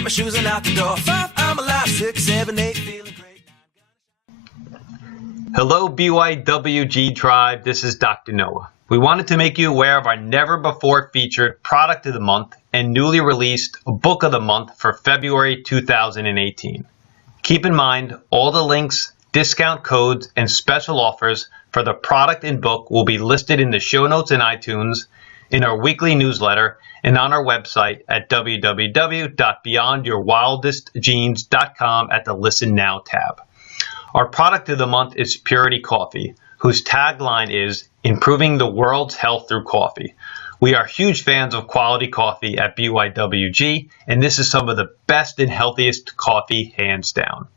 get my shoes and out the door. 5, I'm alive. 6, 7, 8, feeling great. Hello, BYWG Tribe. This is Dr. Noah. We wanted to make you aware of our never-before-featured Product of the Month and newly released Book of the Month for February 2018. Keep in mind, all the links, discount codes, and special offers for the product and book will be listed in the show notes in iTunes, in our weekly newsletter, and on our website at www.beyondyourwildestgenes.com at the Listen Now tab. Our product of the month is Purity Coffee, whose tagline is Improving the World's Health Through Coffee. We are huge fans of quality coffee at BYWG, and this is some of the best and healthiest coffee hands down.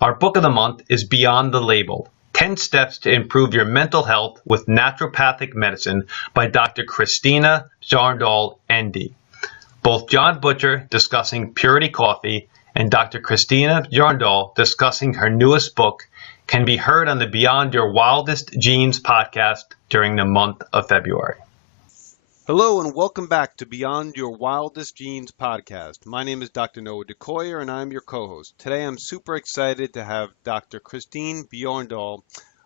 Our book of the month is Beyond the Label, 10 Steps to Improve Your Mental Health with Naturopathic Medicine by Dr. Christina Bjorndal, ND. Both John Butcher discussing Purity Coffee and Dr. Christina Bjorndal discussing her newest book can be heard on the Beyond Your Wildest Genes podcast during the month of February. Hello and welcome back to Beyond Your Wildest Genes podcast. My name is Dr. Noah DeCoyer and I'm your co-host. Today I'm super excited to have Dr. Christine Bjorndal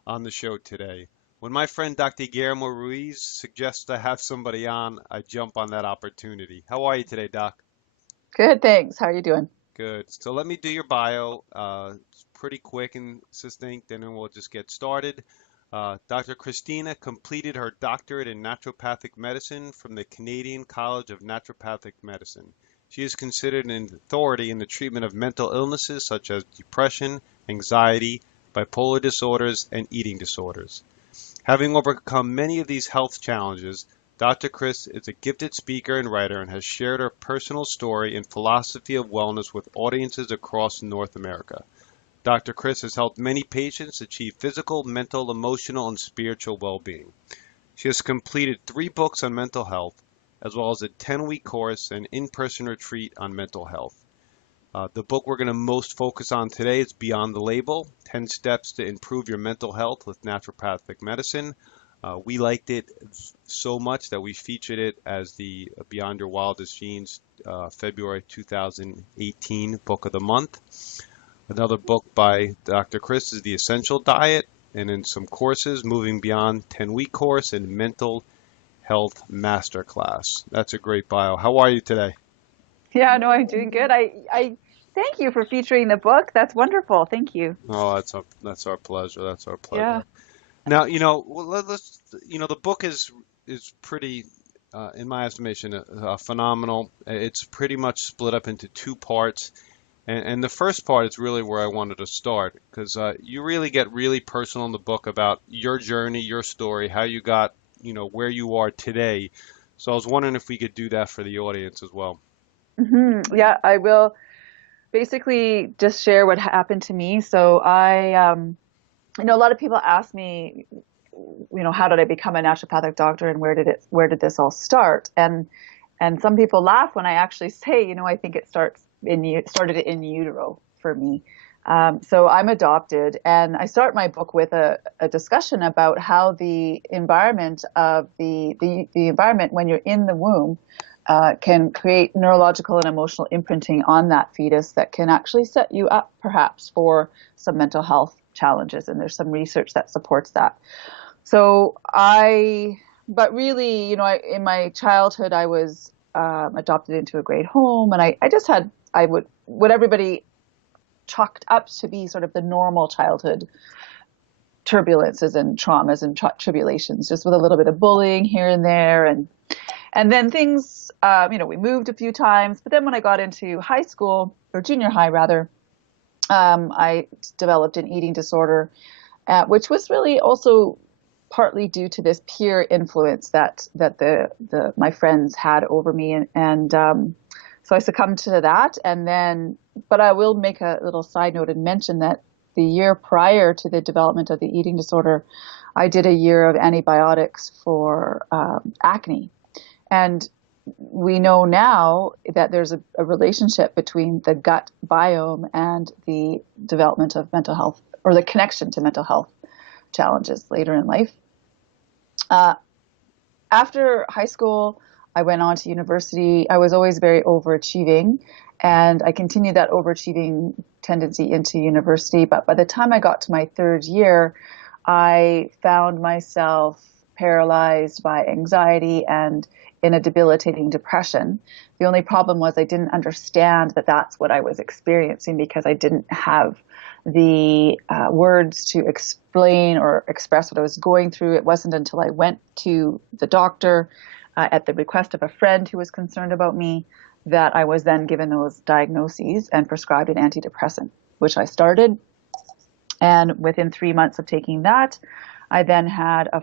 on the show today. When my friend Dr. Guillermo Ruiz suggests I have somebody on, I jump on that opportunity. How are you today, Doc? Good, thanks. How are you doing? Good. So let me do your bio. It's pretty quick and succinct, and then we'll just get started. Dr. Christina completed her doctorate in naturopathic medicine from the Canadian College of Naturopathic Medicine. She is considered an authority in the treatment of mental illnesses such as depression, anxiety, bipolar disorders, and eating disorders. Having overcome many of these health challenges, Dr. Chris is a gifted speaker and writer and has shared her personal story and philosophy of wellness with audiences across North America. Dr. Chris has helped many patients achieve physical, mental, emotional, and spiritual well-being. She has completed 3 books on mental health, as well as a 10-week course and in-person retreat on mental health. The book we're going to most focus on today is Beyond the Label, 10 Steps to Improve Your Mental Health with Naturopathic Medicine. We liked it so much that we featured it as the Beyond Your Wildest Genes February 2018 Book of the Month. Another book by Dr. Chris is The Essential Diet, and in some courses, Moving Beyond 10-Week Course and Mental Health Masterclass. That's a great bio. How are you today? Yeah, no, I'm doing good. I thank you for featuring the book. That's wonderful. Thank you. Oh, that's our pleasure. That's our pleasure. Yeah. Now, the book is pretty, in my estimation, phenomenal. It's pretty much split up into 2 parts. And the first part is really where I wanted to start, because you really get really personal in the book about your journey, your story, how you got, where you are today. So I was wondering if we could do that for the audience as well. Mm-hmm. Yeah, I will basically just share what happened to me. So a lot of people ask me, how did I become a naturopathic doctor and where did this all start? And some people laugh when I actually say, I think it started in utero for me. So I'm adopted, and I start my book with a discussion about how the environment of the environment when you're in the womb can create neurological and emotional imprinting on that fetus that can actually set you up perhaps for some mental health challenges. And there's some research that supports that. So but really, in my childhood, I was adopted into a great home, and I just had what everybody chalked up to be sort of the normal childhood turbulences and traumas and tribulations, just with a little bit of bullying here and there, and then things. We moved a few times, but then when I got into high school, or junior high rather, I developed an eating disorder, which was really also partly due to this peer influence that my friends had over me, and so I succumbed to that. But I will make a little side note and mention that the year prior to the development of the eating disorder, I did a year of antibiotics for acne, and we know now that there's a relationship between the gut biome and the development of mental health, or the connection to mental health challenges later in life. After high school, I went on to university. I was always very overachieving, and I continued that overachieving tendency into university. But by the time I got to my third year, I found myself paralyzed by anxiety and in a debilitating depression. The only problem was I didn't understand that that's what I was experiencing because I didn't have the words to explain or express what I was going through. It wasn't until I went to the doctor at the request of a friend who was concerned about me that I was then given those diagnoses and prescribed an antidepressant, which I started. And within 3 months of taking that, I then had a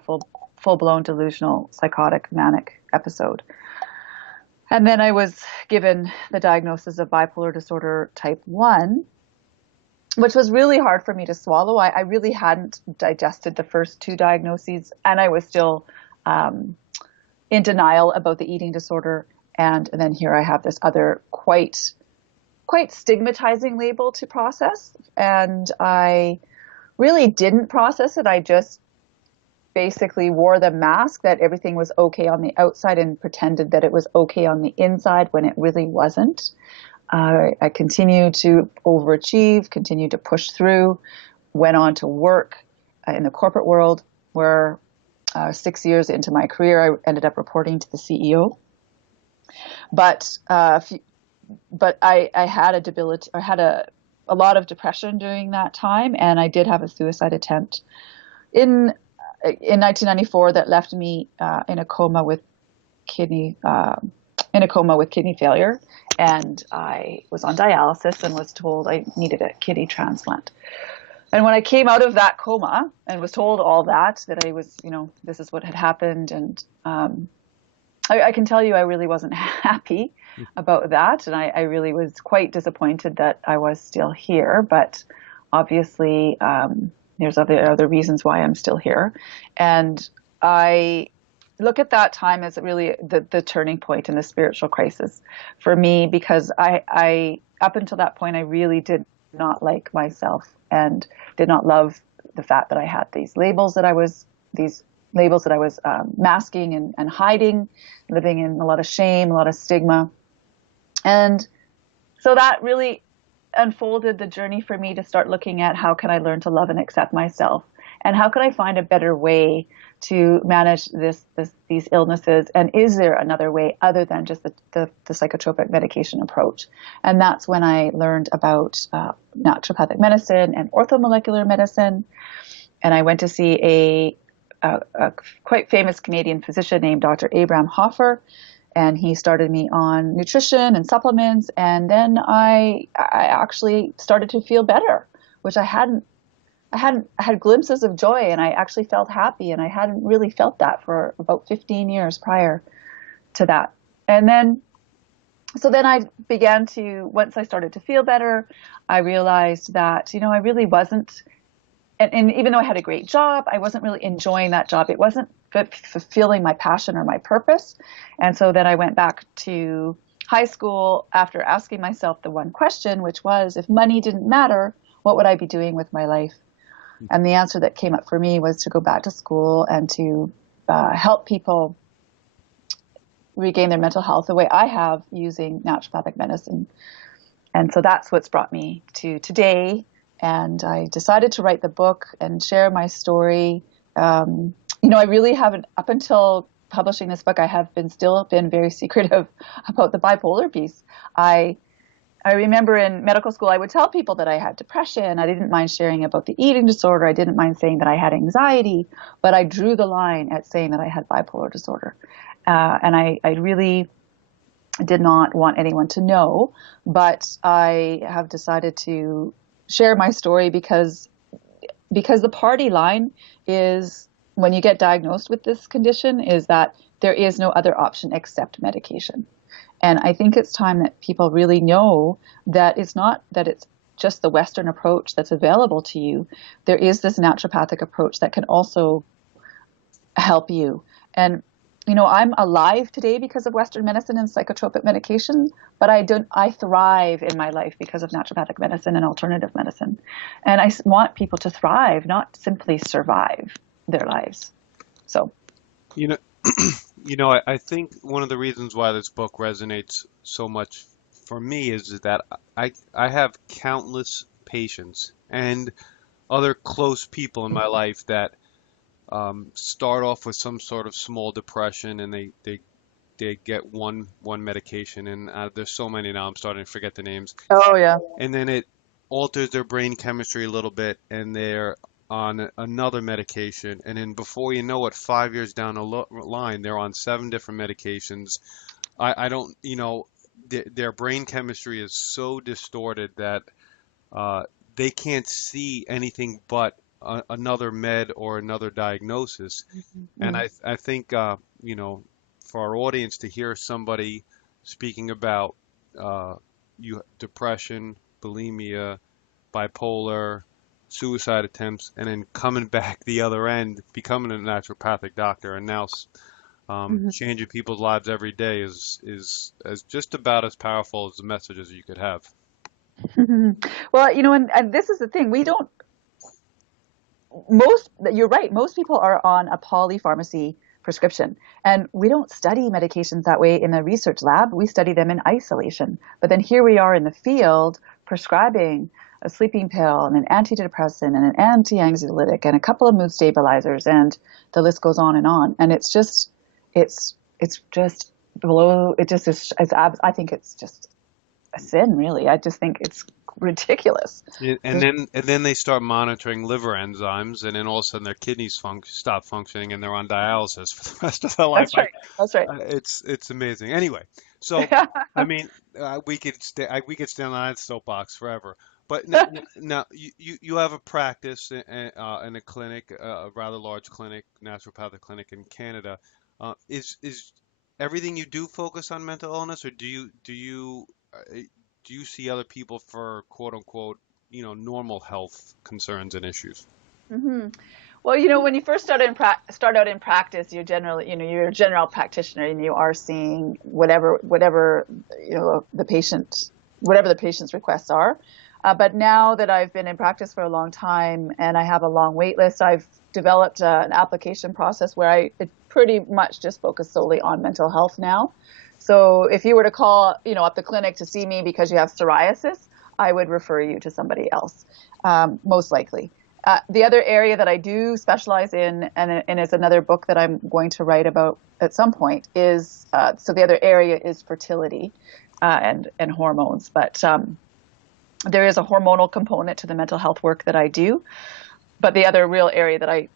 full-blown delusional psychotic manic episode. And then I was given the diagnosis of bipolar disorder type 1, which was really hard for me to swallow. I really hadn't digested the first 2 diagnoses, and I was still in denial about the eating disorder. And then here I have this other quite stigmatizing label to process. And I really didn't process it. I just basically wore the mask that everything was okay on the outside and pretended that it was okay on the inside when it really wasn't. I continued to overachieve, continued to push through, went on to work in the corporate world where 6 years into my career, I ended up reporting to the CEO. But I had a lot of depression during that time, and I did have a suicide attempt in 1994 that left me in a coma with kidney failure, and I was on dialysis and was told I needed a kidney transplant. And when I came out of that coma and was told all that I was, this is what had happened, and I can tell you I really wasn't happy about that, and I really was quite disappointed that I was still here. But obviously, there's other reasons why I'm still here, and I look at that time as really the turning point in the spiritual crisis for me, because I up until that point I really did not like myself and did not love the fact that I had these labels that I was masking and hiding, living in a lot of shame, a lot of stigma. And so that really unfolded the journey for me to start looking at how can I learn to love and accept myself, and how can I find a better way to manage these illnesses, and is there another way other than just the psychotropic medication approach? And that's when I learned about naturopathic medicine and orthomolecular medicine, and I went to see a quite famous Canadian physician named Dr. Abraham Hoffer, and he started me on nutrition and supplements, and then I actually started to feel better, which I had glimpses of joy, and I actually felt happy, and I hadn't really felt that for about 15 years prior to that. And then I began to, once I started to feel better, I realized that, I really wasn't, and even though I had a great job, I wasn't really enjoying that job. It wasn't fulfilling my passion or my purpose. And so then I went back to high school after asking myself the one question, which was, if money didn't matter, what would I be doing with my life? And the answer that came up for me was to go back to school and to help people regain their mental health the way I have, using naturopathic medicine. And so that's what's brought me to today. And I decided to write the book and share my story. I really haven't, up until publishing this book, I have still been very secretive about the bipolar piece. I remember in medical school, I would tell people that I had depression. I didn't mind sharing about the eating disorder. I didn't mind saying that I had anxiety, but I drew the line at saying that I had bipolar disorder. And I really did not want anyone to know, but I have decided to share my story because the party line is, when you get diagnosed with this condition, is that there is no other option except medication. And I think it's time that people really know that it's not that it's just the Western approach that's available to you. There is this naturopathic approach that can also help you. And, I'm alive today because of Western medicine and psychotropic medication, but I thrive in my life because of naturopathic medicine and alternative medicine. And I want people to thrive, not simply survive their lives. So, I think one of the reasons why this book resonates so much for me is that I have countless patients and other close people in my life that start off with some sort of small depression, and they get one medication, and there's so many now I'm starting to forget the names, Oh yeah. and then it alters their brain chemistry a little bit, and they're on another medication, and then before you know it, 5 years down the line, they're on 7 different medications. I don't, their brain chemistry is so distorted that uh, they can't see anything but another med or another diagnosis. And Mm. I think, for our audience to hear somebody speaking about depression, bulimia, bipolar, suicide attempts, and then coming back the other end, becoming a naturopathic doctor, and now Mhm. changing people's lives every day is as just about as powerful as the messages you could have. Well, and this is the thing. We don't most You're right, most people are on a polypharmacy prescription, and we don't study medications that way in the research lab. We study them in isolation, but then here we are in the field prescribing a sleeping pill and an antidepressant and an anti-anxiolytic and a couple of mood stabilizers, and the list goes on, and it's just below. It just is, I think it's just a sin, really. I just think it's ridiculous. Yeah, and There's, then they start monitoring liver enzymes, and then all of a sudden their kidneys stop functioning, and they're on dialysis for the rest of their life. that's right. That's right. It's amazing. Anyway, so I mean, we could stay on that soapbox forever. But now you have a practice in a clinic, a rather large clinic, naturopathic clinic in Canada. Is everything you do focus on mental illness, or do you see other people for quote unquote, normal health concerns and issues? Hmm. Well, when you first start out in practice, you're generally, you're a general practitioner, and you are seeing whatever whatever the patient's requests are. But now that I've been in practice for a long time and I have a long wait list, I've developed an application process where it pretty much just focus solely on mental health now. So if you were to call, up the clinic to see me because you have psoriasis, I would refer you to somebody else, most likely. The other area that I do specialize in, and it's another book that I'm going to write about at some point, is so the other area is fertility and hormones. But there is a hormonal component to the mental health work that I do. But the other real area that I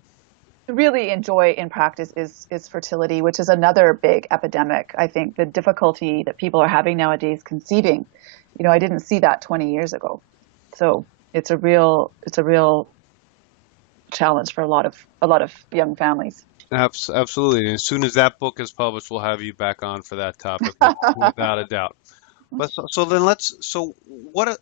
really enjoy in practice is fertility, which is another big epidemic. I think the difficulty that people are having nowadays conceiving, I didn't see that 20 years ago. So it's a real challenge for a lot of young families. Absolutely. And as soon as that book is published, we'll have you back on for that topic, without a doubt. But so what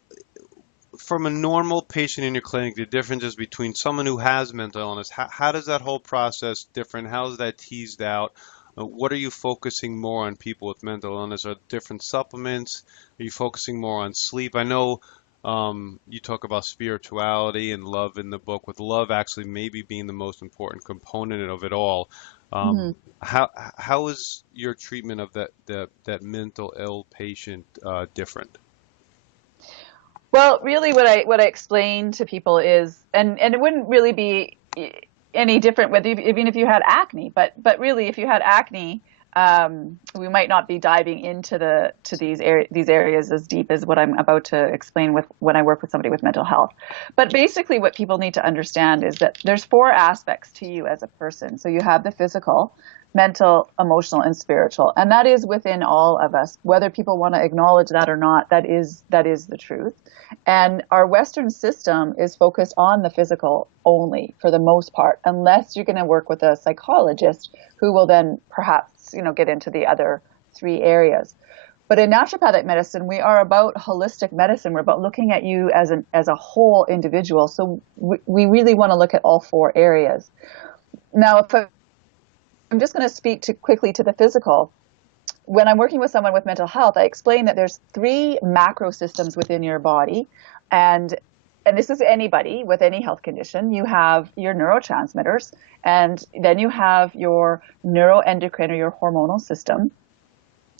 from a normal patient in your clinic, the differences between someone who has mental illness, how does that whole process different? How is that teased out? What are you focusing more on people with mental illness? Are different supplements? Are you focusing more on sleep? I know you talk about spirituality and love in the book, with love actually maybe being the most important component of it all. Mhm. How is your treatment of that mental ill patient different? Well, really, what I explain to people is, and it wouldn't really be any different whether even if you had acne, but really, if you had acne, we might not be diving into these areas as deep as what I'm about to explain with when I work with somebody with mental health. But basically, what people need to understand is that there's 4 aspects to you as a person. So you have the physical, mental, emotional, and spiritual, and that is within all of us. Whether people want to acknowledge that or not, that is the truth. And our Western system is focused on the physical only for the most part, unless you're going to work with a psychologist who will then perhaps, get into the other 3 areas. But in naturopathic medicine, we are about holistic medicine. We're about looking at you as a whole individual. So we really want to look at all 4 areas. Now, I'm just going to speak quickly to the physical. When I'm working with someone with mental health, I explain that there's 3 macro systems within your body, and and this is anybody with any health condition, you have your neurotransmitters, and then you have your neuroendocrine or your hormonal system,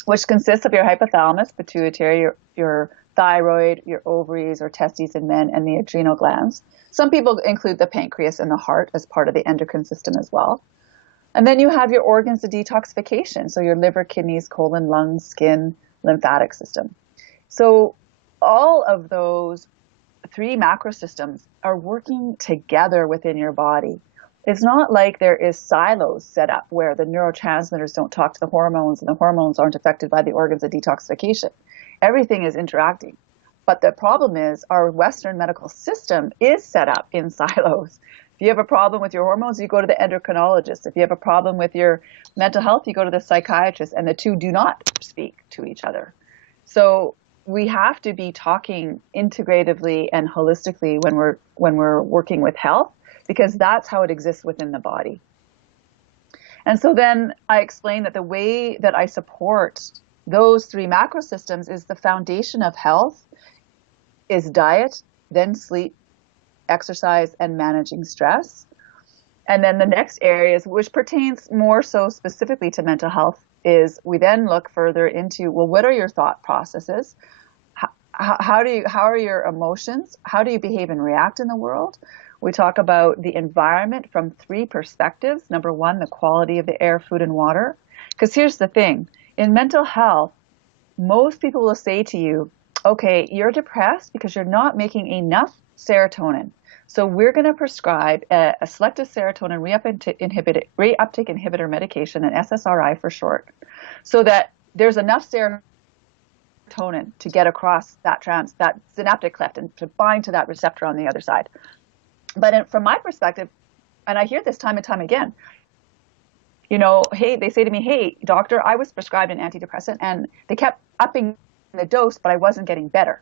which consists of your hypothalamus, pituitary, your thyroid, your ovaries or testes in men, and the adrenal glands. Some people include the pancreas and the heart as part of the endocrine system as well. And then you have your organs of detoxification, so your liver, kidneys, colon, lungs, skin, lymphatic system. So all of those 3 macro systems are working together within your body. It's not like there is silos set up where the neurotransmitters don't talk to the hormones and the hormones aren't affected by the organs of detoxification. Everything is interacting. But the problem is our Western medical system is set up in silos. If you have a problem with your hormones, you go to the endocrinologist. If you have a problem with your mental health, you go to the psychiatrist, and the two do not speak to each other. So we have to be talking integratively and holistically when we're working with health, because that's how it exists within the body. And so then I explain that the way that I support those 3 macro systems is the foundation of health is diet, then sleep, exercise, and managing stress. And then the next areas, which pertains more so specifically to mental health, is we then look further into, well, what are your thought processes? How are your emotions? How do you behave and react in the world? We talk about the environment from 3 perspectives. Number 1, the quality of the air, food, and water. Because here's the thing. In mental health, most people will say to you, okay, you're depressed because you're not making enough serotonin. So we're going to prescribe a selective serotonin reuptake inhibitor medication, an SSRI for short, so that there's enough serotonin to get across that synaptic cleft and to bind to that receptor on the other side. But from my perspective, and I hear this time and time again, hey, they say to me, hey, doctor, I was prescribed an antidepressant and they kept upping the dose, but I wasn't getting better.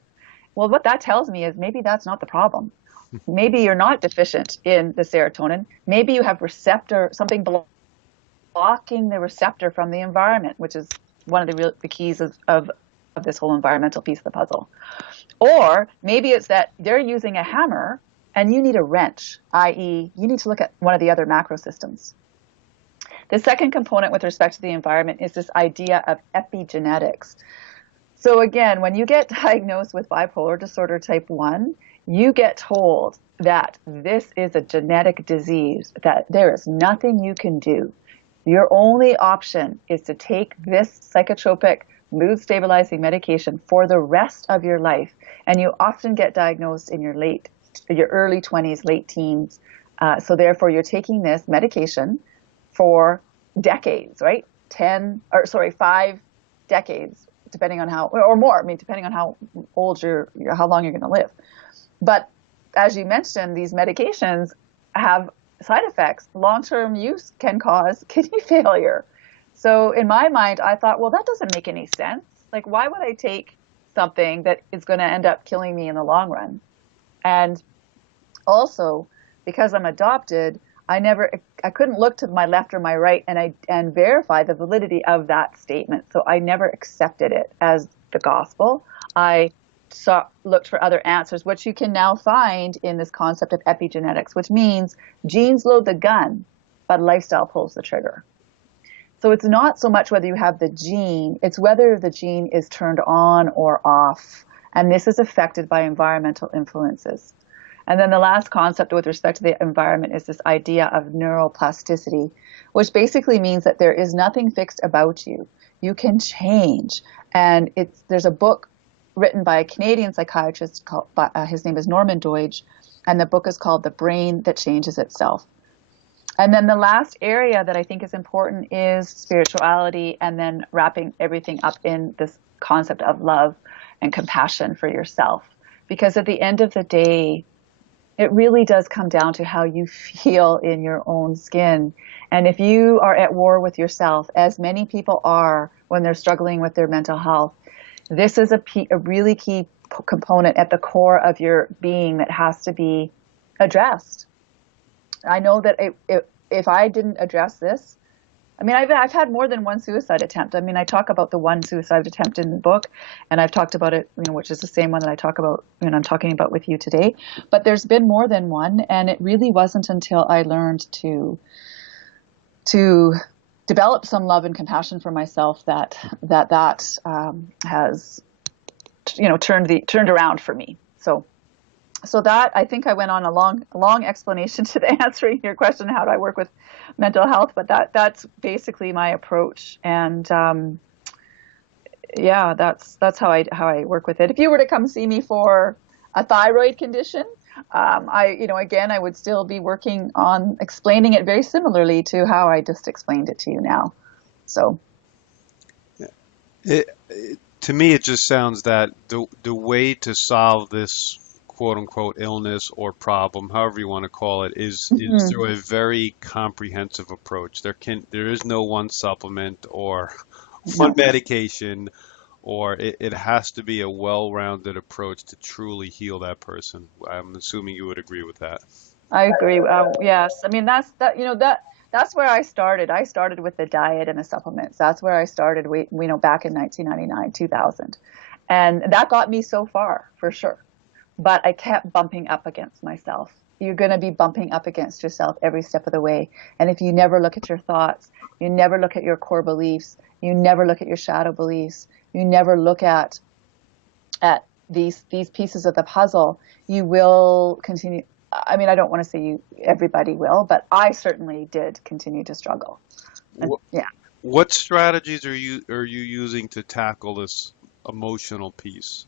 Well, what that tells me is maybe that's not the problem. Maybe you're not deficient in the serotonin. Maybe you have something blocking the receptor from the environment, which is one of the keys of this whole environmental piece of the puzzle. Or maybe it's that they're using a hammer and you need a wrench, i.e. you need to look at one of the other macro systems. The second component with respect to the environment is this idea of epigenetics. So again, when you get diagnosed with bipolar disorder type 1, you get told that this is a genetic disease, that there is nothing you can do. Your only option is to take this psychotropic mood stabilizing medication for the rest of your life. And you often get diagnosed in your early 20s, late teens. So therefore you're taking this medication for decades, right? 5 decades, depending on or more, depending on how old how long you're going to live. But as you mentioned, these medications have side effects. Long-term use can cause kidney failure. So in my mind, I thought, well, that doesn't make any sense. Like, why would I take something that is going to end up killing me in the long run? And also, because I'm adopted, I couldn't look to my left or my right and verify the validity of that statement. So I never accepted it as the gospel. I looked for other answers, which you can now find in this concept of epigenetics, which means genes load the gun, but lifestyle pulls the trigger. So it's not so much whether you have the gene, it's whether the gene is turned on or off. And this is affected by environmental influences. And then the last concept with respect to the environment is this idea of neuroplasticity, which basically means that there is nothing fixed about you. You can change. And there's a book written by a Canadian psychiatrist his name is Norman Doidge, and the book is called The Brain That Changes Itself. And then the last area that I think is important is spirituality, and then wrapping everything up in this concept of love and compassion for yourself. Because at the end of the day, it really does come down to how you feel in your own skin. And if you are at war with yourself, as many people are when they're struggling with their mental health, this is a really key component at the core of your being that has to be addressed. I know that if I didn't address this, I mean, I've had more than one suicide attempt. I mean, I talk about the one suicide attempt in the book, and I've talked about it, which is the same one that I talk about, I'm talking about with you today. But there's been more than one, and it really wasn't until I learned to develop some love and compassion for myself that has, turned around for me. So that, I think I went on a long explanation to answering your question, how do I work with mental health? But that's basically my approach. And that's how I work with it. If you were to come see me for a thyroid condition, I would still be working on explaining it very similarly to how I just explained it to you now. So. To me, it just sounds that the way to solve this quote unquote illness or problem, however you want to call it, is through a very comprehensive approach. There is no one supplement or one medication, or it has to be a well-rounded approach to truly heal that person. I'm assuming you would agree with that. I agree. Yes. I mean, that's where I started. I started with the diet and the supplements. That's where I started, back in 1999, 2000. And that got me so far, for sure. But I kept bumping up against myself. You're going to be bumping up against yourself every step of the way. And if you never look at your thoughts, you never look at your core beliefs, you never look at your shadow beliefs, you never look at these pieces of the puzzle, you will continue. I mean, I don't want to say everybody will, but I certainly did continue to struggle. Yeah. What strategies are you using to tackle this emotional piece?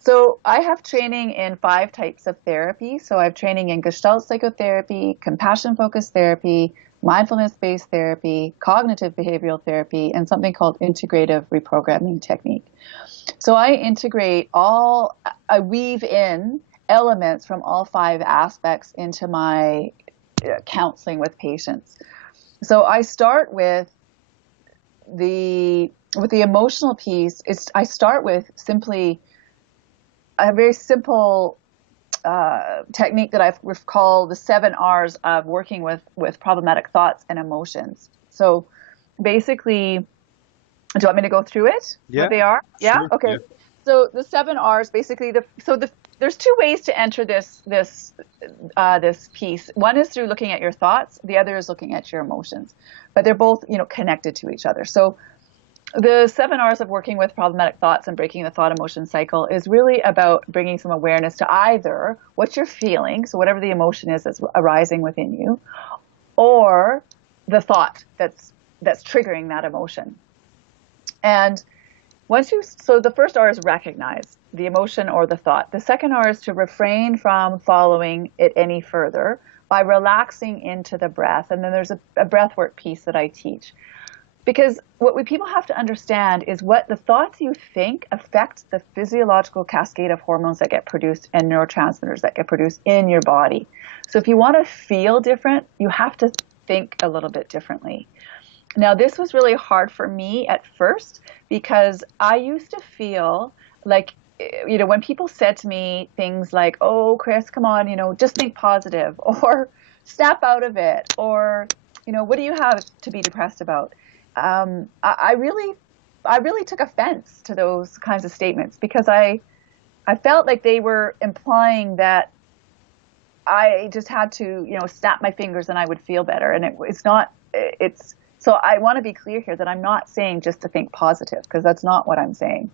So I have training in 5 types of therapy. So I have training in Gestalt psychotherapy, compassion-focused therapy, mindfulness-based therapy, cognitive behavioral therapy, and something called integrative reprogramming technique. So I weave in elements from all 5 aspects into my counseling with patients. So I start with the emotional piece. I start with simply a very simple technique that we've called the 7 R's of working with problematic thoughts and emotions. So basically, do you want me to go through it? Yeah. What they are? Yeah. Sure. Okay. Yeah. So the 7 R's basically there's 2 ways to enter this piece. One is through looking at your thoughts. The other is looking at your emotions, but they're both connected to each other. So the 7 R's of working with problematic thoughts and breaking the thought emotion cycle is really about bringing some awareness to either what you're feeling, so whatever the emotion is that's arising within you, or the thought that's triggering that emotion. And so the first R is recognize the emotion or the thought. The second R is to refrain from following it any further by relaxing into the breath. And then there's a breathwork piece that I teach. Because what people have to understand is what the thoughts you think affect the physiological cascade of hormones that get produced and neurotransmitters that get produced in your body. So if you want to feel different, you have to think a little bit differently. Now, this was really hard for me at first because I used to feel like, when people said to me things like, oh, Chris, come on, just think positive, or snap out of it, or, what do you have to be depressed about? I really took offense to those kinds of statements because I felt like they were implying that I just had to, snap my fingers and I would feel better. And so I want to be clear here that I'm not saying just to think positive, because that's not what I'm saying.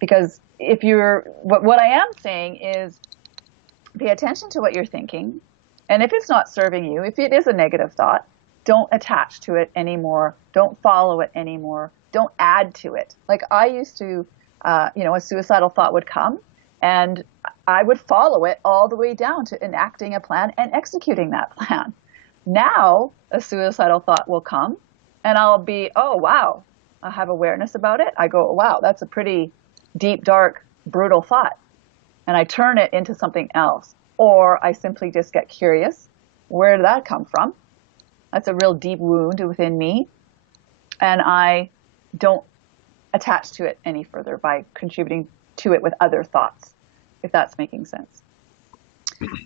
Because what I am saying is pay attention to what you're thinking. And if it's not serving you, if it is a negative thought, don't attach to it anymore. Don't follow it anymore. Don't add to it. Like I used to, a suicidal thought would come and I would follow it all the way down to enacting a plan and executing that plan. Now a suicidal thought will come and I'll be, oh, wow, I have awareness about it. I go, wow, that's a pretty deep, dark, brutal thought. And I turn it into something else. Or I simply just get curious. Where did that come from? That's a real deep wound within me. And I don't attach to it any further by contributing to it with other thoughts, if that's making sense.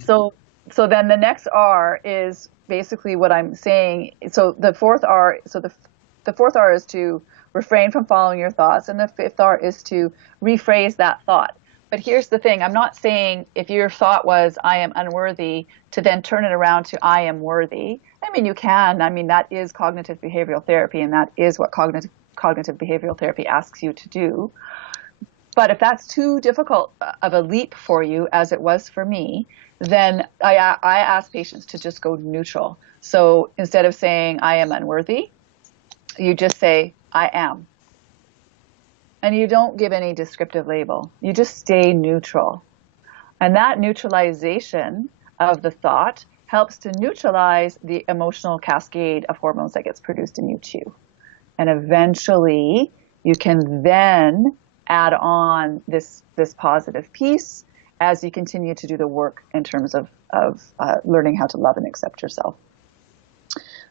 So So then the next R is basically what I'm saying. So the fourth R, the fourth R is to refrain from following your thoughts, and the fifth R is to rephrase that thought. But here's the thing, I'm not saying if your thought was I am unworthy to then turn it around to I am worthy. I mean, you can. I mean, that is cognitive behavioral therapy, and that is what cognitive behavioral therapy asks you to do. But if that's too difficult of a leap for you, as it was for me, then I ask patients to just go neutral. So instead of saying I am unworthy, you just say I am. And you don't give any descriptive label. You just stay neutral. And that neutralization of the thought helps to neutralize the emotional cascade of hormones that gets produced in you too. And eventually you can then add on this positive piece as you continue to do the work in terms of learning how to love and accept yourself.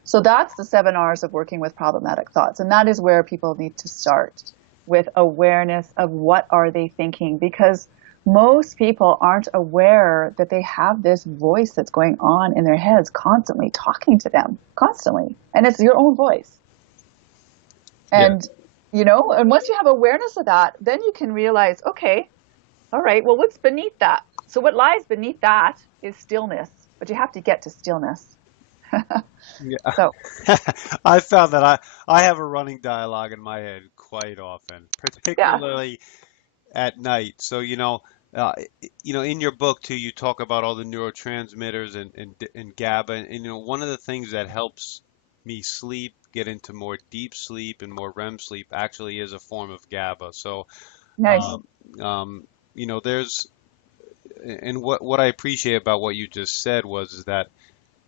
So that's the 7 R's of working with problematic thoughts. And that is where people need to start, with awareness of what are they thinking, because most people aren't aware that they have this voice that's going on in their heads constantly talking to them, constantly. And it's your own voice. And, you know, and once you have awareness of that, then you can realize, okay, all right, well, what's beneath that? So what lies beneath that is stillness, but you have to get to stillness. Yeah. So I found that I have a running dialogue in my head quite often, particularly at night. So, in your book too, you talk about all the neurotransmitters and GABA, and one of the things that helps me sleep, get into more deep sleep and more REM sleep, actually is a form of GABA. So, nice. There's, and what I appreciate about what you just said was that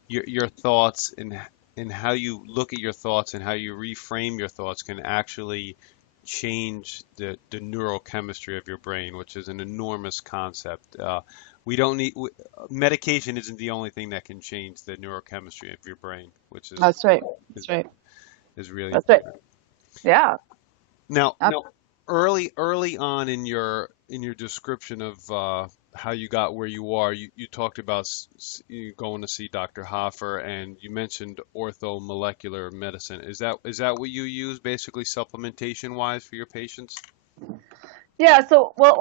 your thoughts and how you look at your thoughts and how you reframe your thoughts can actually change the neurochemistry of your brain, which is an enormous concept. We don't need medication isn't the only thing that can change the neurochemistry of your brain, which is That's right. That's right. Is really That's right. important. Yeah. Now, early on in your description of how you got where you are, you talked about you going to see Dr. Hoffer, and you mentioned orthomolecular medicine. Is that what you use, basically supplementation wise, for your patients? Yeah. So, well,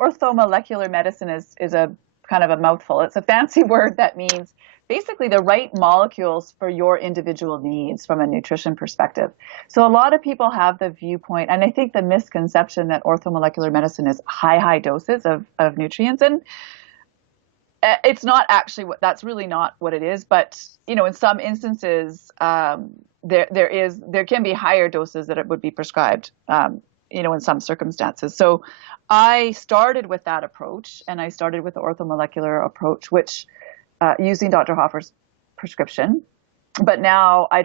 orthomolecular medicine is a kind of a mouthful. It's a fancy word that means basically the right molecules for your individual needs from a nutrition perspective. So a lot of people have the viewpoint, and I think the misconception, that orthomolecular medicine is high doses of nutrients. And it's not actually that's really not what it is. But, in some instances, there can be higher doses that it would be prescribed, in some circumstances. So I started with that approach, and I started with the orthomolecular approach, which using Dr. Hoffer's prescription. But now I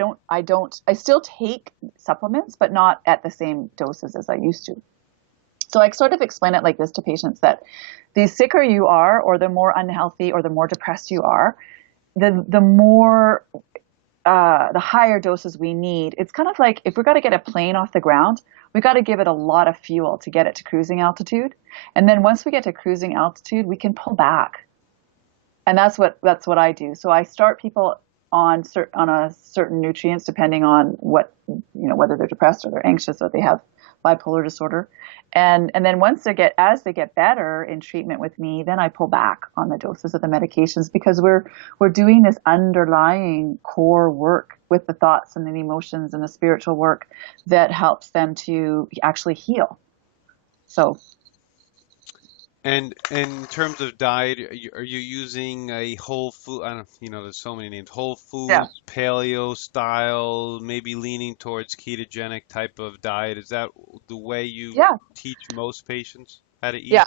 still take supplements, but not at the same doses as I used to. So I sort of explain it like this to patients, that the sicker you are, or the more unhealthy or the more depressed you are, the more, the higher doses we need. It's kind of like if we're going to get a plane off the ground, we got to give it a lot of fuel to get it to cruising altitude. And then once we get to cruising altitude, we can pull back. And that's what I do. So I start people on a certain nutrients, depending on what, whether they're depressed or they're anxious or they have bipolar disorder. And then as they get better in treatment with me, then I pull back on the doses of the medications, because we're doing this underlying core work with the thoughts and the emotions and the spiritual work that helps them to actually heal. So. And in terms of diet, are you using a whole food? I don't, there's so many names. Whole foods, Yeah. paleo style, maybe leaning towards ketogenic type of diet. Is that the way you teach most patients how to eat? Yeah.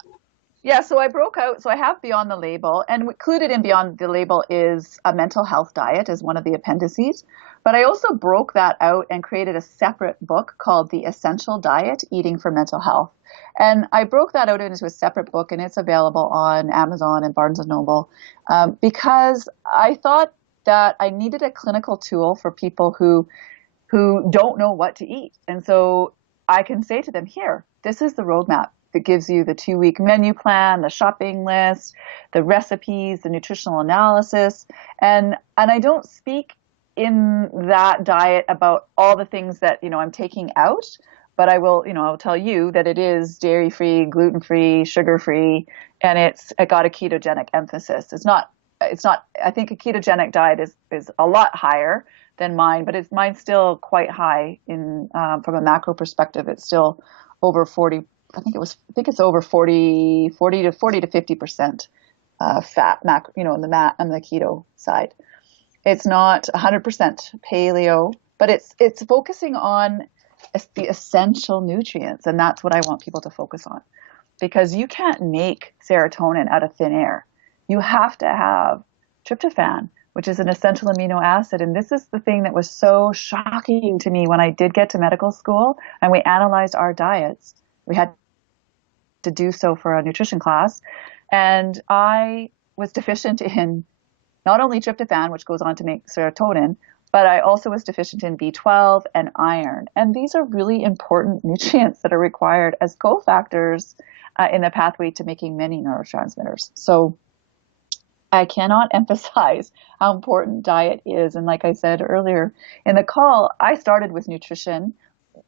Yeah. So I broke out. So I have Beyond the Label, and included in Beyond the Label is a mental health diet as one of the appendices. But I also broke that out and created a separate book called The Essential Diet: Eating for Mental Health. And I broke that out into a separate book, and it's available on Amazon and Barnes & Noble, because I thought that I needed a clinical tool for people who don't know what to eat. And so I can say to them, here, this is the roadmap. that gives you the 2-week menu plan, the shopping list, the recipes, the nutritional analysis. And I don't speak in that diet about all the things that, I'm taking out, but I will, I'll tell you that it is dairy-free, gluten-free, sugar-free, and it got a ketogenic emphasis. It's not, I think a ketogenic diet is a lot higher than mine, but mine's still quite high from a macro perspective. It's still over 40. I think it's over 40 to 50% fat in the on the keto side. It's not 100% paleo, but it's focusing on the essential nutrients, and that's what I want people to focus on, because you can't make serotonin out of thin air. You have to have tryptophan, which is an essential amino acid. And this is the thing that was so shocking to me when I did get to medical school and we analyzed our diets. We had to do so for a nutrition class. And I was deficient in not only tryptophan, which goes on to make serotonin, but I also was deficient in B12 and iron. And these are really important nutrients that are required as cofactors in the pathway to making many neurotransmitters. So I cannot emphasize how important diet is. And like I said earlier in the call, I started with nutrition.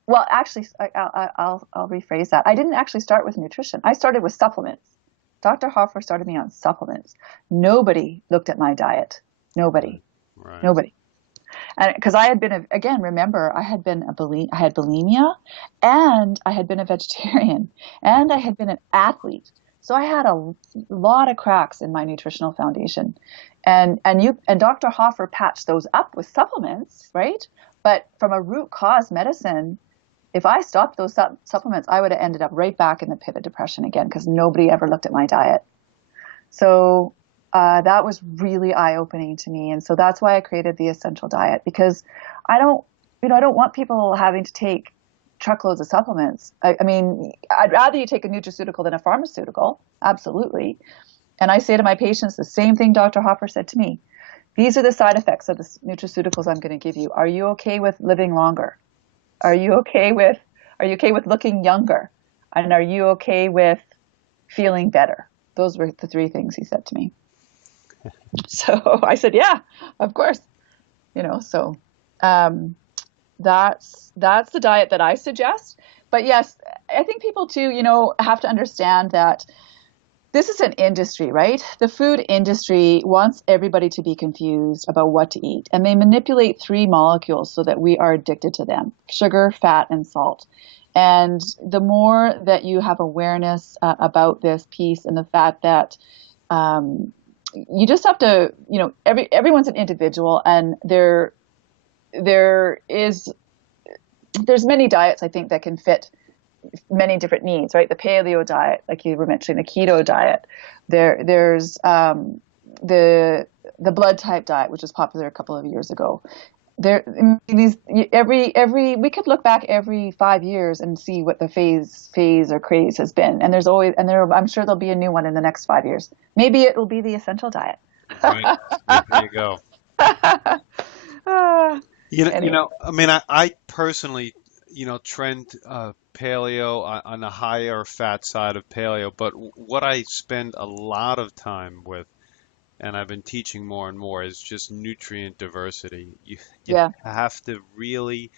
Well, actually, I'll rephrase that. I didn't actually start with nutrition. I started with supplements. Dr. Hoffer started me on supplements. Nobody looked at my diet. Nobody. Right. Nobody. And because I had been, remember, I had bulimia, and I had been a vegetarian, and I had been an athlete. So I had a lot of cracks in my nutritional foundation, and Dr. Hoffer patched those up with supplements, right? But from a root cause medicine, if I stopped those supplements, I would have ended up right back in the pivot depression again, because nobody ever looked at my diet. So that was really eye-opening to me, and so that's why I created the Essential Diet, because I don't want people having to take truckloads of supplements. I mean, I'd rather you take a nutraceutical than a pharmaceutical, absolutely. And I say to my patients the same thing Dr. Hoffer said to me. These are the side effects of the nutraceuticals I'm going to give you. Are you okay with living longer? Are you okay with looking younger? And are you okay with feeling better? Those were the 3 things he said to me. So I said, yeah, of course. So that's the diet that I suggest. But yes, I think people too, have to understand that this is an industry, right? The food industry wants everybody to be confused about what to eat. And they manipulate 3 molecules so that we are addicted to them: sugar, fat, and salt. And the more that you have awareness about this piece, and the fact that you just have to, everyone's an individual, and there's many diets, I think, that can fit many different needs, right? The paleo diet, like you were mentioning, the keto diet. There's the blood type diet, which was popular a couple of years ago. We could look back every 5 years and see what the phase or craze has been, and I'm sure there'll be a new one in the next 5 years. Maybe it will be the Essential Diet. Right. There you go. Anyway. I mean, I personally, trend paleo on the higher fat side of paleo, but what I spend a lot of time with, and I've been teaching more and more, is just nutrient diversity. You have to really,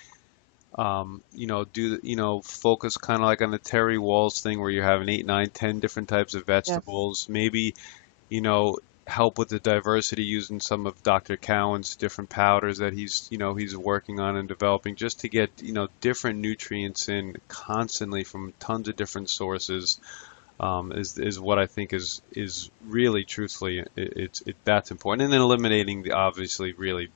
focus kind of like on the Terry Walls thing, where you're having 8, 9, 10 different types of vegetables. Yes. Maybe, help with the diversity using some of Dr. Cowan's different powders that he's working on and developing, just to get, different nutrients in constantly from tons of different sources. Is what I think is really, truthfully, that's important. And then eliminating the obviously really,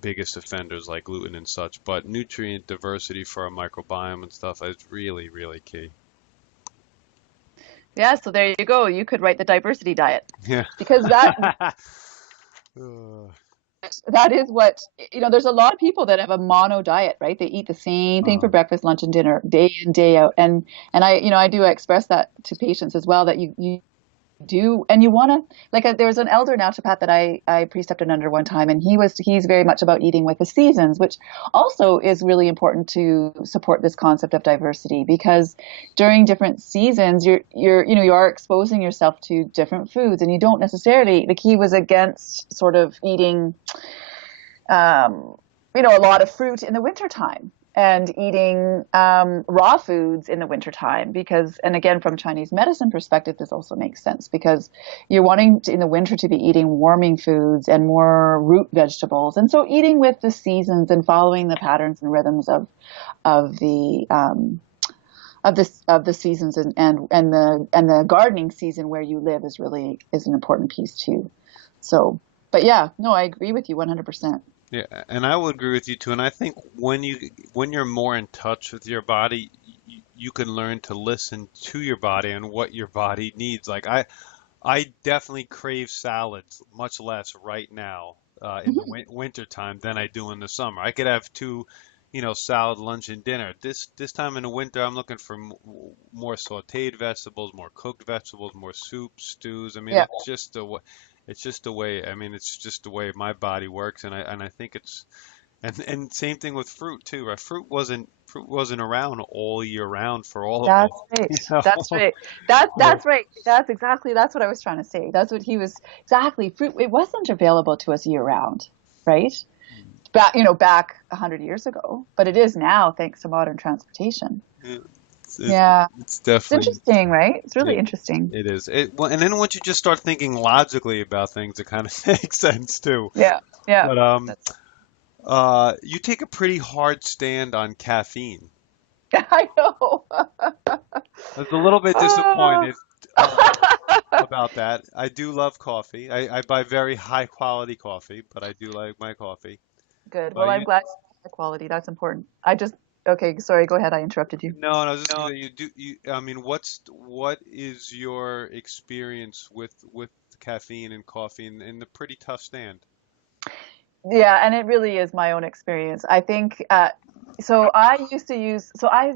biggest offenders like gluten and such. But nutrient diversity for our microbiome and stuff is really, really key. Yeah, so there you go. You could write the diversity diet. Yeah. Because that is what, there's a lot of people that have a mono diet, right? They eat the same thing for breakfast, lunch, and dinner, day in, day out. And I do express that to patients as well, that you do, and you want to, like, there was an elder naturopath that I precepted under one time, and he's very much about eating with the seasons, which also is really important to support this concept of diversity, because during different seasons you are exposing yourself to different foods, and you don't necessarily, like, he was against sort of eating a lot of fruit in the wintertime and eating raw foods in the wintertime, because, and again, from Chinese medicine perspective, this also makes sense, because you're wanting to, in the winter, to be eating warming foods and more root vegetables. And so eating with the seasons and following the patterns and rhythms of the seasons and the gardening season where you live is an important piece too. So, but yeah, no, I agree with you 100%. Yeah, and I would agree with you too. And I think when you're more in touch with your body, you can learn to listen to your body and what your body needs. Like I definitely crave salads much less right now in the winter time than I do in the summer. I could have two, salad, lunch, and dinner. This time in the winter, I'm looking for more sautéed vegetables, more cooked vegetables, more soups, stews. I mean, Yeah. it's just the way. I mean, it's just the way my body works, and I think it's and same thing with fruit too. Right? Fruit wasn't around all year round for all of That's us. right. You know? That's right. That's right. That's what I was trying to say. That's what he was exactly. Fruit, it wasn't available to us year round, right? Back 100 years ago, but it is now thanks to modern transportation. Yeah, Yeah. it's It's definitely interesting, right? It's really it, interesting. it is. And then once you just start thinking logically about things, it kind of makes sense too. Yeah. Yeah. But That's, you take a pretty hard stand on caffeine. I know. I was a little bit Ah. disappointed about that. I do love coffee. I buy very high quality coffee, but I do like my coffee. Good. But Well, I'm you, glad you like the quality. That's important. Okay, sorry, go ahead. I interrupted you. no, and I was just gonna say, I mean, what is your experience with caffeine and coffee and the pretty tough stand? Yeah, and it really is my own experience. I think, so I used to use, so I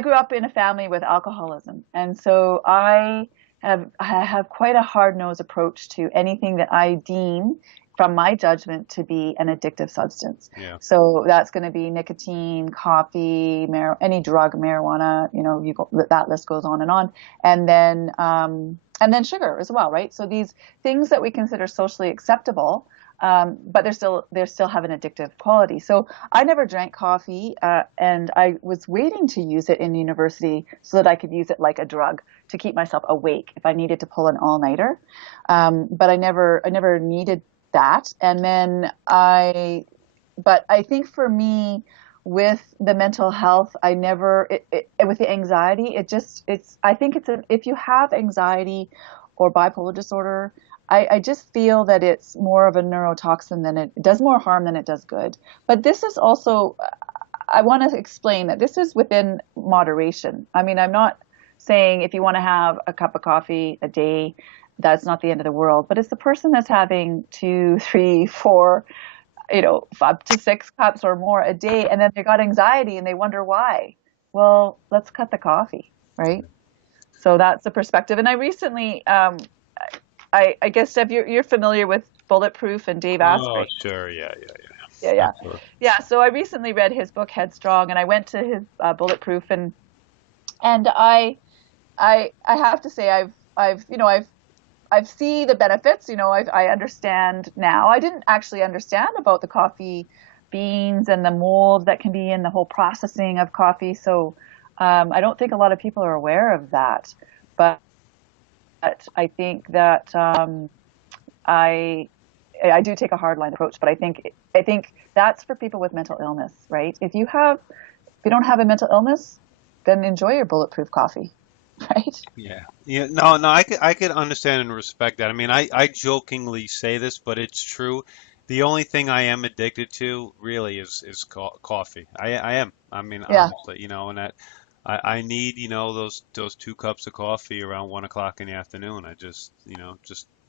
grew up in a family with alcoholism, and so I have quite a hard-nosed approach to anything that I deem, from my judgment, to be an addictive substance. Yeah. So that's going to be nicotine, coffee, any drug, marijuana. That list goes on, and then sugar as well, right? So these things that we consider socially acceptable. But they still have an addictive quality. So I never drank coffee, and I was waiting to use it in university so that I could use it like a drug to keep myself awake if I needed to pull an all-nighter. But I never needed that. And then but I think for me, with the mental health, with the anxiety, I think if you have anxiety or bipolar disorder, I just feel that it's more of a neurotoxin than it does more harm than it does good. But this is also, I want to explain that this is within moderation. I mean, I'm not saying if you want to have a cup of coffee a day, that's not the end of the world. But it's the person that's having 2, 3, 4, up to 6 cups or more a day, and then they got anxiety and they wonder why. Well, let's cut the coffee, right? So that's the perspective. And I recently, I guess, Steph, you're familiar with Bulletproof and Dave Oh, Asprey. sure. Yeah, yeah, Yeah, yeah. yeah. Sure. Yeah, so I recently read his book Headstrong, and I went to his Bulletproof, and I have to say I've seen the benefits. I understand now. I didn't actually understand about the coffee beans and the mold that can be in the whole processing of coffee. So I don't think a lot of people are aware of that. But I think that I do take a hardline approach. But I think that's for people with mental illness, right? If you don't have a mental illness, then enjoy your bulletproof coffee, right? Yeah. Yeah. No, no, I could understand and respect that. I mean, I jokingly say this, but it's true. The only thing I am addicted to really is coffee. I am. I mean, Yeah. honestly, and that I need, those 2 cups of coffee around 1 o'clock in the afternoon. I just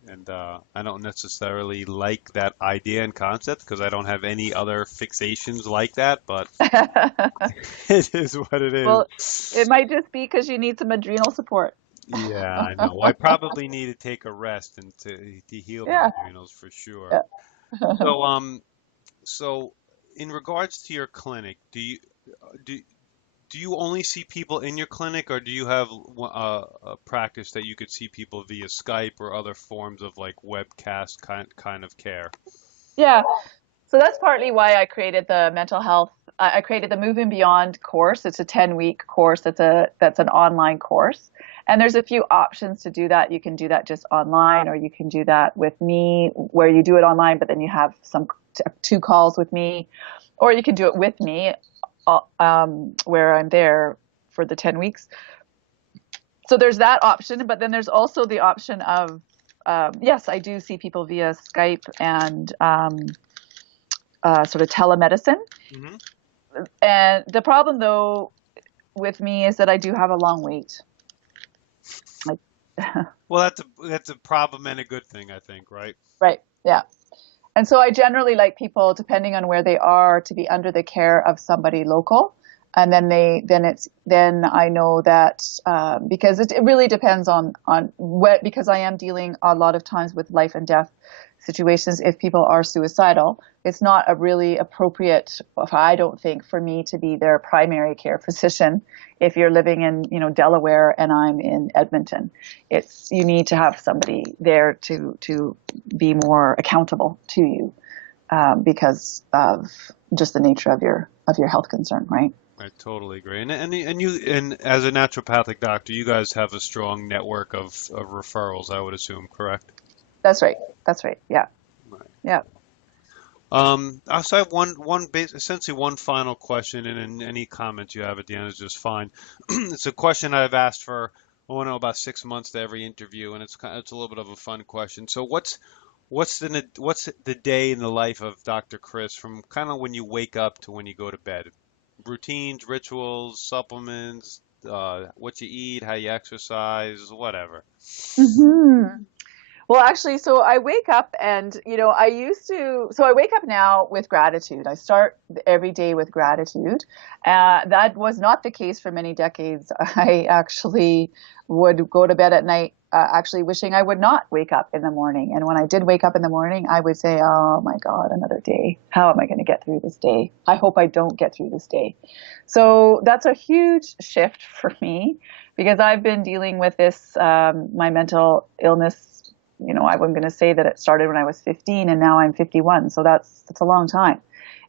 and I don't necessarily like that idea and concept because I don't have any other fixations like that, but it is what it Well, is. it might just be because you need some adrenal support. Yeah, I know. I probably need to take a rest and to heal my Yeah. adrenals for sure. Yeah. So, so in regards to your clinic, do do you only see people in your clinic, or do you have a practice that you could see people via Skype or other forms of like webcast kind of care? Yeah. So that's partly why I created the mental health. I created the Moving Beyond course. It's a 10-week course. That's an online course, and there's a few options to do that. You can do that just online, or you can do that with me, where you do it online, but then you have two calls with me, or you can do it with me, where I'm there for the 10 weeks. So there's that option, but then there's also the option of yes, I do see people via Skype and sort of telemedicine. Hmm. And the problem, though, with me is that I do have a long wait. Like, Well, that's a problem and a good thing, I think, right? right, yeah. And so I generally like people, depending on where they are, to be under the care of somebody local. And then I know that because it really depends on what, because I am dealing a lot of times with life and death situations. If people are suicidal, it's not a really appropriate, I don't think, for me to be their primary care physician. If you're living in, Delaware and I'm in Edmonton, you need to have somebody there to be more accountable to you because of just the nature of your health concern, right? I totally agree. And as a naturopathic doctor, you guys have a strong network of referrals, I would assume, correct? That's right. That's right. Yeah. Right. Yeah. I also have essentially one final question, and any comments you have at the end is just fine. It's a question I've asked for, I don't know, about 6 months to every interview, and it's a little bit of a fun question. So what's the day in the life of Dr. Chris from kind of when you wake up to when you go to bed? Routines, rituals, supplements, what you eat, how you exercise, whatever. Hmm. Well, actually, so I wake up and, so I wake up now with gratitude. I start every day with gratitude. That was not the case for many decades. I actually would go to bed at night, actually wishing I would not wake up in the morning. And when I did wake up in the morning, I would say, oh my God, another day. How am I going to get through this day? I hope I don't get through this day. So that's a huge shift for me because I've been dealing with this, my mental illness. I'm going to say that it started when I was 15 and now I'm 51. So that's a long time.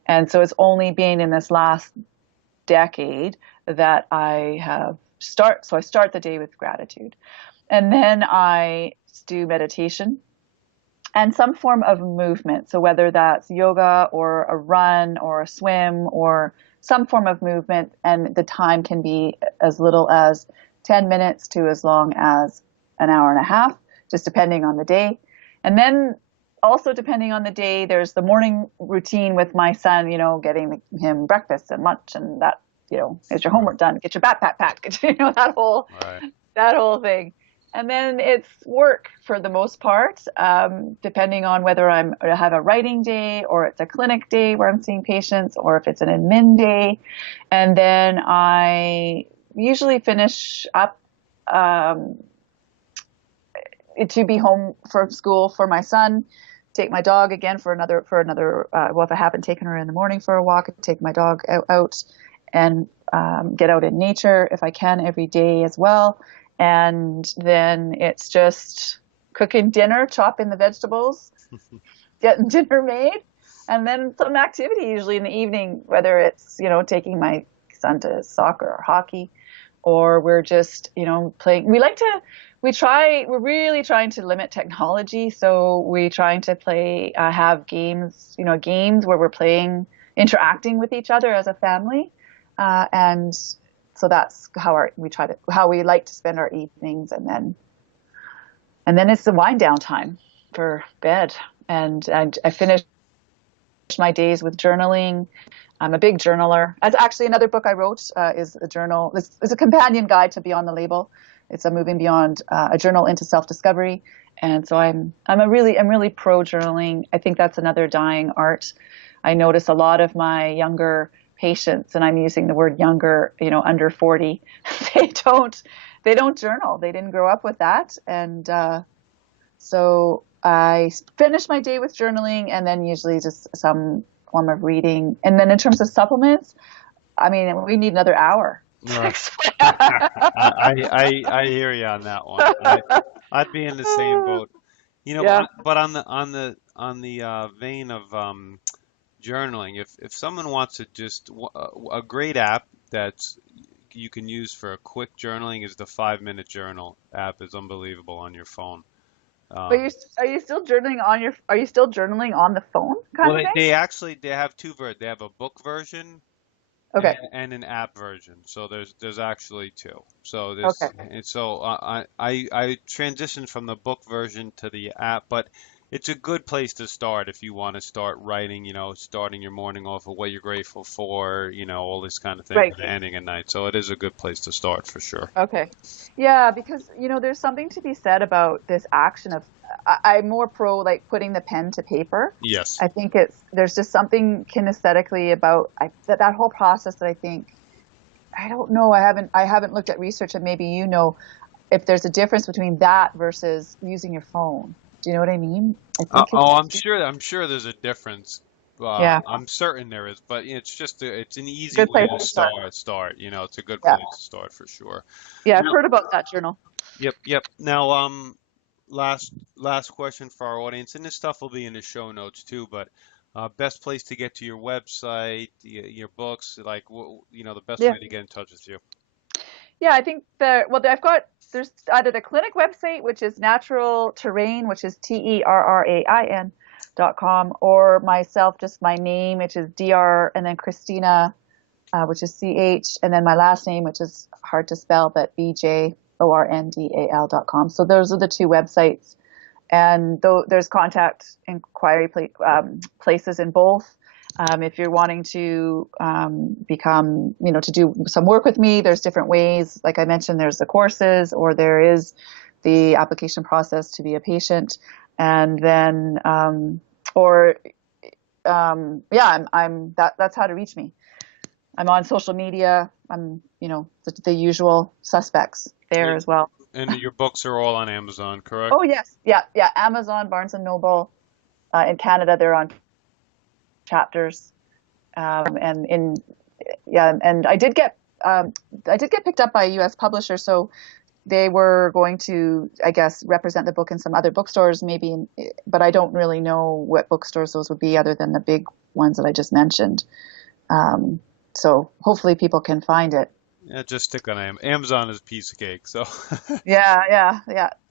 And so it's only been in this last decade that so I start the day with gratitude. And then I do meditation and some form of movement. So whether that's yoga or a run or a swim or some form of movement, and the time can be as little as 10 minutes to as long as an hour and a half, just depending on the day. And then also depending on the day, there's the morning routine with my son, getting him breakfast and lunch and that, is your homework done? Get your backpack packed, that whole, Right. that whole thing. And then it's work for the most part, depending on whether I have a writing day or it's a clinic day where I'm seeing patients or if it's an admin day. And then I usually finish up to be home from school for my son, take my dog again for another, well, if I haven't taken her in the morning for a walk, take my dog out and get out in nature if I can every day as well. And then it's just cooking dinner, chopping the vegetables, getting dinner made, and then some activity usually in the evening, whether it's, taking my son to soccer or hockey, or we're just, playing. We're really trying to limit technology. So we're trying to have games where we're playing, interacting with each other as a family. And so that's how we like to spend our evenings. And then it's the wind down time for bed. And I finish my days with journaling. I'm a big journaler. That's actually another book I wrote, is a journal. It's a companion guide to Beyond the Label. It's a Moving Beyond, a journal into self-discovery. And so I'm really pro journaling. I think that's another dying art. I notice a lot of my younger patients, and I'm using the word younger, under 40, they don't journal. They didn't grow up with that. And so I finish my day with journaling and then usually just some form of reading. And then in terms of supplements, I mean, we need another hour. I hear you on that one. I'd be in the same boat. Yeah. But on the vein of journaling, if someone wants to just a great app that's you can use for a quick journaling is the 5-minute journal app. Is unbelievable on your phone. But are you still journaling on the phone kind Well, of thing? they have two versions. They have a book version Okay. and an app version. So there's actually two. So Okay. and so I transitioned from the book version to the app, but it's a good place to start if you want to start writing, starting your morning off of what you're grateful for, all this kind of thing, Right. and ending at night. So it is a good place to start for sure. Okay. Yeah, because there's something to be said about this action of I'm more pro like putting the pen to paper. Yes. I think there's just something kinesthetically about that whole process that I think I don't know. I haven't looked at research, and maybe if there's a difference between that versus using your phone. Do you know what I mean? I think I'm sure there's a difference. Yeah. I'm certain there is, but it's an easy Good way place to to start. start. It's a good Yeah. place to start for sure. Yeah, I've Now, heard about that journal. yep. Now, last question for our audience, and this stuff will be in the show notes too, but best place to get to your website, your books, like the best Yeah. way to get in touch with you. Yeah, I think there's either the clinic website, which is Natural Terrain, which is TERRAIN.com, or myself, just my name, which is DR, and then Christina, which is CH, and then my last name, which is hard to spell, but BJORNDAL.com. So those are the two websites. And there's contact inquiry places in both. If you're wanting to become, to do some work with me, there's different ways. Like I mentioned, there's the courses, or there is the application process to be a patient. And then, that's how to reach me. I'm on social media. I'm, the usual suspects there as well. And your books are all on Amazon, correct? Oh, yes. Yeah. Amazon, Barnes and Noble. In Canada, they're on Chapters. And I did get picked up by a U.S. publisher, so they were going to, I guess, represent the book in some other bookstores, maybe, but I don't really know what bookstores those would be other than the big ones that I just mentioned. So hopefully people can find it. Yeah, just stick on Amazon is a piece of cake. So. Yeah.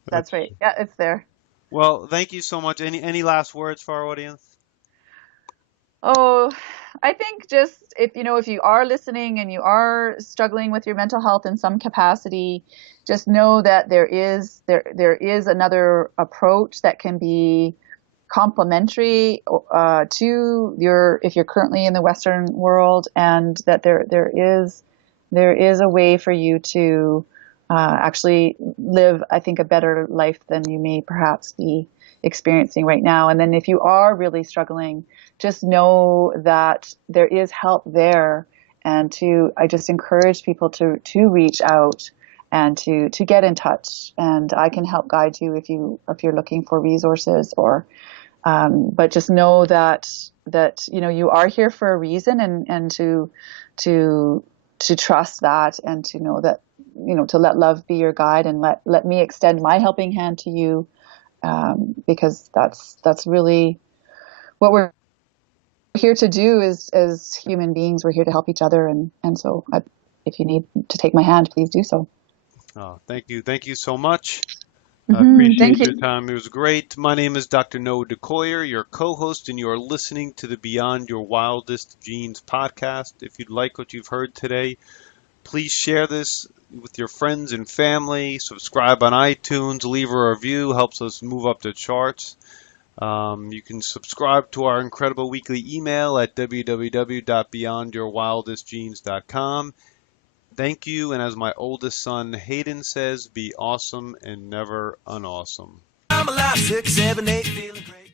That's right. Yeah, it's there. Well, thank you so much. Any last words for our audience? Oh, I think just if you are listening and you are struggling with your mental health in some capacity, just know that there is another approach that can be complementary to if you're currently in the Western world, and that there is a way for you to actually live, I think, a better life than you may perhaps be experiencing right now. And then if you are really struggling, just know that there is help there, and I just encourage people to reach out and to get in touch, and I can help guide you if you're looking for resources, or but just know that you are here for a reason, and to trust that, and to know that to let love be your guide, and let me extend my helping hand to you, because that's really what we're here to do as human beings. We're here to help each other, and so if you need to take my hand, please do so. Oh, thank you so much. Mm-hmm. I appreciate Thank your you. time. It was great. My name is Dr. Noah DeCoyer, your co-host, and you are listening to the Beyond Your Wildest Genes podcast. If you'd like what you've heard today, please share this with your friends and family. Subscribe on iTunes. Leave a review. Helps us move up the charts. You can subscribe to our incredible weekly email at www.beyondyourwildestgenes.com. Thank you, and as my oldest son Hayden says, be awesome and never unawesome. I'm alive, 6, 7, 8, feeling great.